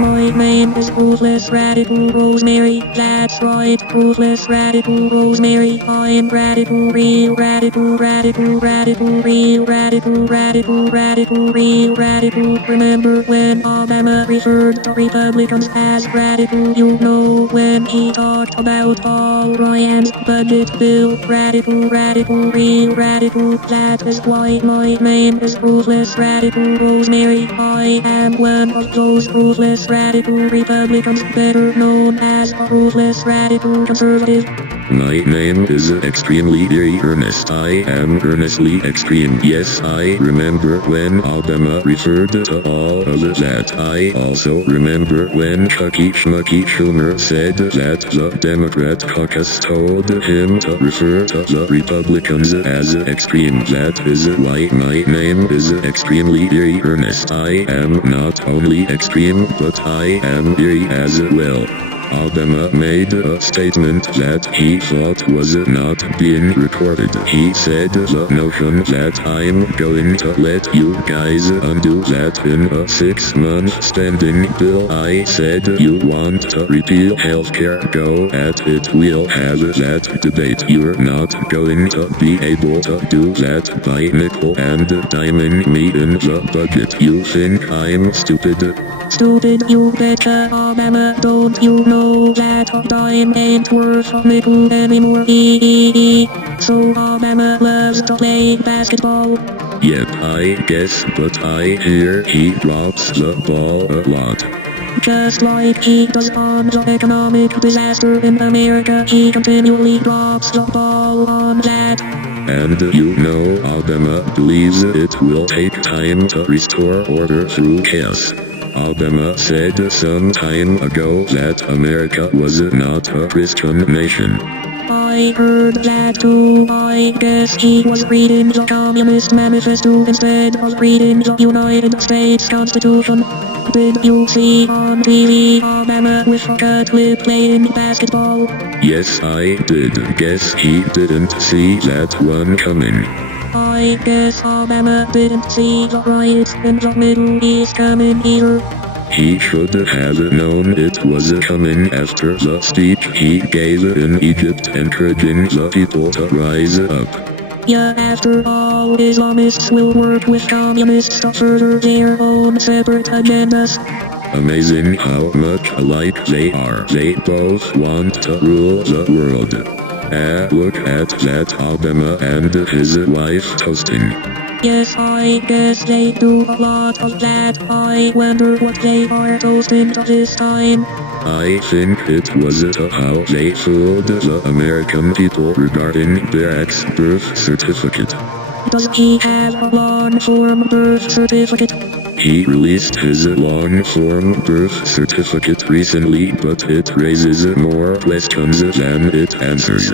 my name is Ruthless Radical Rosemary. That's right, Ruthless Radical Rosemary. I'm radical, real radical, radical, radical, real radical, radical, radical, real radical. Remember when Obama referred to Republicans as radical? You know when he talked about Paul Ryan's budget bill. Radical, radical, real radical. That is why my name is Ruthless Radical Rosemary. I am one of those ruthless radical Republicans, better known as a ruthless radical conservative. My name is extremely earnest. I am earnestly extreme. Yes, I remember when Obama referred to all of that. I also remember when Chucky Schmucky Schumer said that the Democrat caucus told him to refer to the Republicans as extreme. That is why my name is extremely earnest. I am not only extreme, but I am eerie as well. Obama made a statement that he thought was not being recorded. He said the notion that I'm going to let you guys undo that in a 6-month standing bill. I said you want to repeal healthcare, go at it, we'll have that debate. You're not going to be able to do that by nickel and diming me in the budget. You think I'm stupid? Stupid, you betcha, Obama. Don't you know that a dime ain't worth a nickel anymore? So Obama loves to play basketball. Yep, I guess, but I hear he drops the ball a lot. Just like he does on the economic disaster in America, he continually drops the ball on that. And you know Obama believes it will take time to restore order through chaos. Obama said some time ago that America was not a Christian nation. I heard that too. I guess he was reading the Communist Manifesto instead of reading the United States Constitution. Did you see on TV Obama with a cutlet playing basketball? Yes, I did. Guess he didn't see that one coming. I guess Obama didn't see the riots in the Middle East coming either. He should have known it was coming after the speech he gave in Egypt encouraging the people to rise up. Yeah, after all, Islamists will work with communists to further their own separate agendas. Amazing how much alike they are. They both want to rule the world. Look at that Obama and his wife toasting. Yes, I guess they do a lot of that. I wonder what they are toasting to this time. I think it was how they fooled the American people regarding Barack's birth certificate. Does he have a long-form birth certificate? He released his long-form birth certificate recently, but it raises more questions than it answers.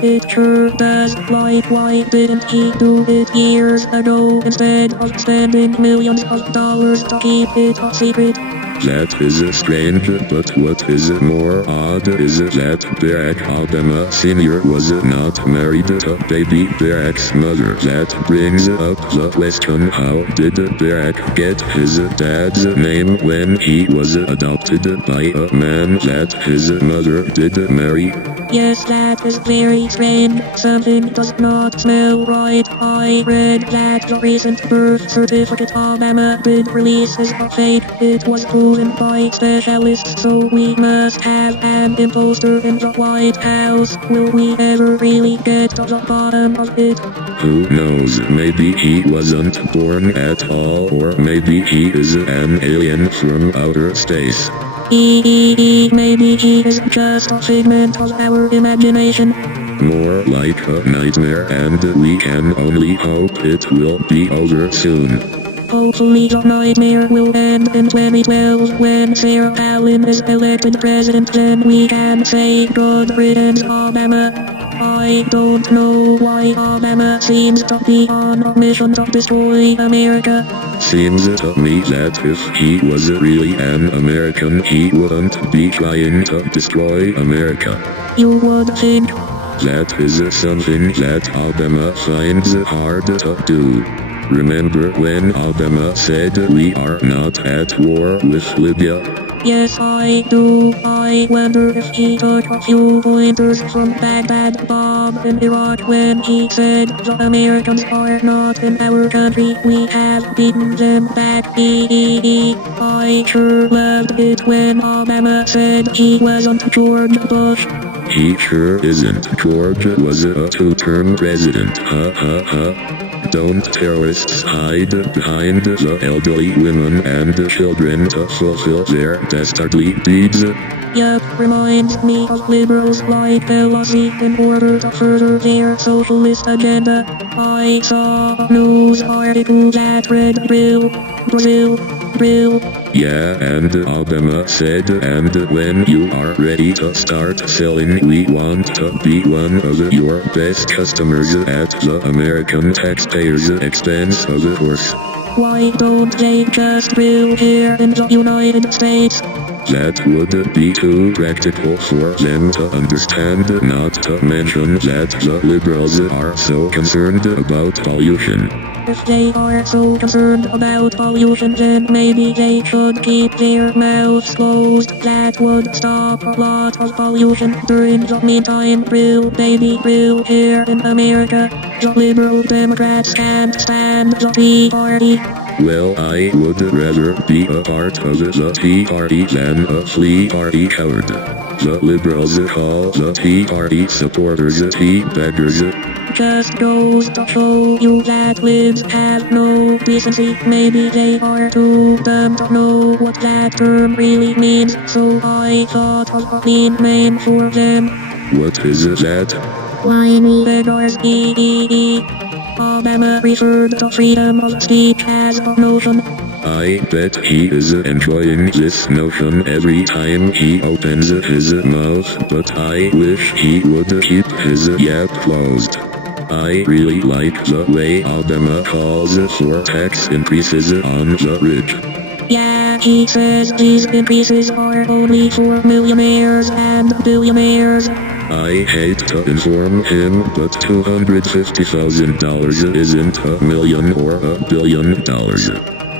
It sure does. Like, why didn't he do it years ago instead of spending millions of dollars to keep it a secret? That is strange, but what is more odd is that Barack Obama Sr. was not married to baby Barack's mother. That brings up the question, how did Barack get his dad's name when he was adopted by a man that his mother did marry? Yes, that is very strange. Something does not smell right. I read that the recent birth certificate Obama did release is a fake. It was proven by specialists, so we must have an imposter in the White House. Will we ever really get to the bottom of it? Who knows, maybe he wasn't born at all, or maybe he is an alien from outer space. Maybe he is just a figment of our imagination. More like a nightmare, and we can only hope it will be over soon. Hopefully the nightmare will end in 2012 when Sarah Palin is elected president. Then we can say good riddance, Obama. I don't know why Obama seems to be on a mission to destroy America. Seems to me that if he was really an American, he wouldn't be trying to destroy America. You would think. That is something that Obama finds hard to do. Remember when Obama said we are not at war with Libya? Yes, I do. I wonder if he took a few pointers from Baghdad Bob in Iraq when he said the Americans are not in our country. We have beaten them back. I sure loved it when Obama said he wasn't George Bush. He sure isn't. George was a two-term president. Ha ha ha. Don't terrorists hide behind the elderly women and children to fulfill their dastardly deeds? Yup, reminds me of liberals like Pelosi in order to further their socialist agenda. I saw a news article that read Brazil. Yeah, and Obama said, and when you are ready to start selling, we want to be one of your best customers at the American taxpayers' expense, of course. Why don't they just build here in the United States? That would be too practical for them to understand, not to mention that the liberals are so concerned about pollution. If they are so concerned about pollution, then maybe they should keep their mouths closed. That would stop a lot of pollution. During the meantime, brew here in America. The liberal Democrats can't stand the Tea Party. Well, I would rather be a part of the Tea Party than a Flea Party coward. The liberals call the Tea Party supporters tea baggers. Just goes to show you that libs have no decency. Maybe they are too dumb to know what that term really means, so I thought of a clean name for them. What is that? Whiny beggars. Obama referred to freedom of speech as a notion. I bet he is enjoying this notion every time he opens his mouth, but I wish he would keep his yap closed. I really like the way Obama calls for tax increases on the rich. Yeah, he says these increases are only for millionaires and billionaires. I hate to inform him, but $250,000 isn't a million or $1 billion.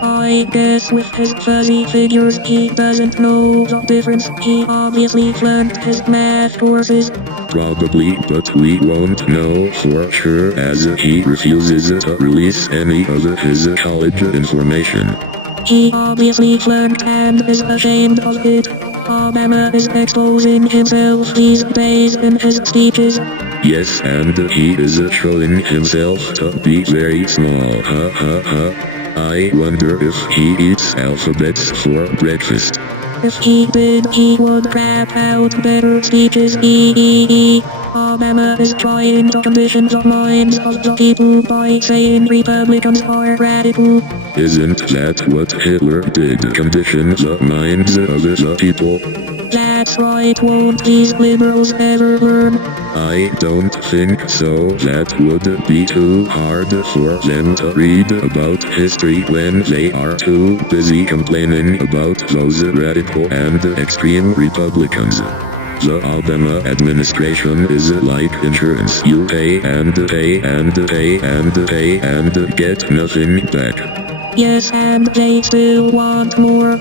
I guess with his fuzzy figures he doesn't know the difference. He obviously flunked his math courses. Probably, but we won't know for sure as he refuses to release any of his college information. He obviously flunked and is ashamed of it. Obama is exposing himself these days in his speeches. Yes, and he is showing himself to be very small. Ha ha ha. I wonder if he eats alphabets for breakfast. If he did, he would crap out better speeches. Obama is trying to condition the minds of the people by saying Republicans are radical. Isn't that what Hitler did? Condition the minds of the people? That's right, won't these liberals ever learn? I don't think so. That would be too hard for them to read about history when they are too busy complaining about those radical and extreme Republicans. The Obama administration is like insurance. You pay and pay and pay and pay and get nothing back. Yes, and they still want more.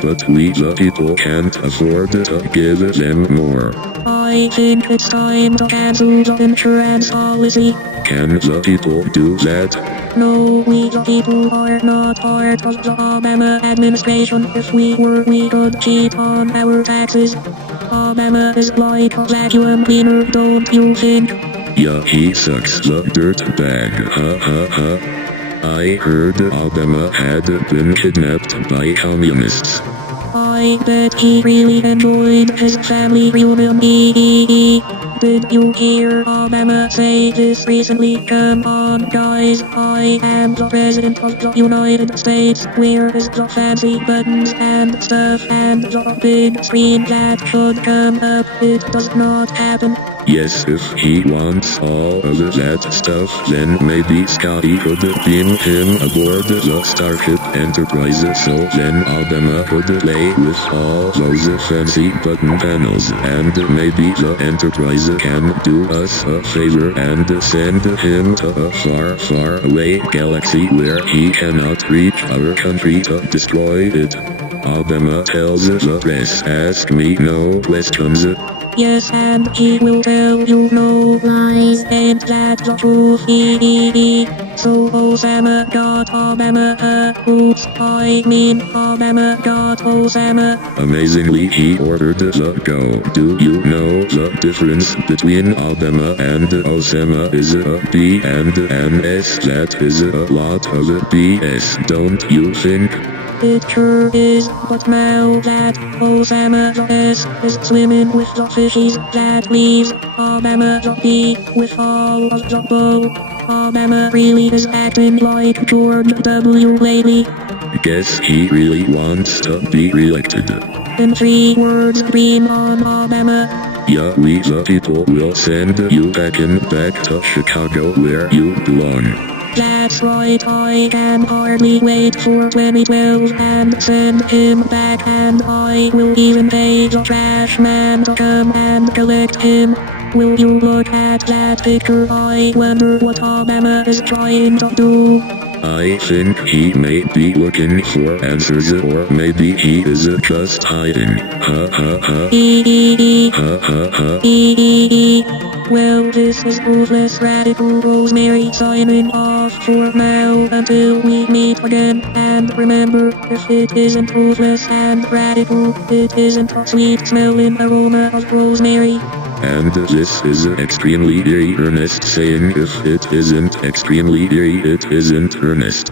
But we the people can't afford to give them more. I think it's time to cancel the insurance policy. Can the people do that? No, we the people are not part of the Obama administration. If we were, we could cheat on our taxes. Obama is like a vacuum cleaner, don't you think? Yeah, he sucks the dirt bag. Ha ha ha. I heard Obama had been kidnapped by communists. I bet he really enjoyed his family reunion. Did you hear Obama say this recently? Come on guys, I am the President of the United States. Where is the fancy buttons and stuff and the big screen that should come up? It does not happen. Yes, if he wants all of that stuff, then maybe Scotty could beam him aboard the Starship Enterprise, so then Obama could play with all those fancy button panels, and maybe the Enterprise can do us a favor and send him to a far, far away galaxy where he cannot reach our country to destroy it. Alabama tells the press, ask me no questions. Yes, and he will tell you no lies, and that's the truth. So Osama got Obama, oops, I mean Obama got Osama. Amazingly, he ordered the go. Do you know the difference between Obama and Osama is a B and an S? That is a lot of BS, don't you think? It sure is, but now that Osama the S is swimming with the fishies, that leaves Obama the B with all of the bow. Obama really is acting like George W. lately. Guess he really wants to be reelected. In 3 words, dream on Obama. Yeah, we the people will send you back to Chicago where you belong. That's right, I can hardly wait for 2012 and send him back, and I will even pay the trash man to come and collect him. Will you look at that picture? I wonder what Obama is trying to do. I think he may be looking for answers, or maybe he is just hiding. Ha ha ha. Ha ha ha. Well, this is Ruthless Radical Rosemary signing off for now until we meet again. And remember, if it isn't ruthless and radical, it isn't a sweet smelling aroma of rosemary. And this is extremely eerie Earnest saying, if it isn't extremely eerie, it isn't Earnest.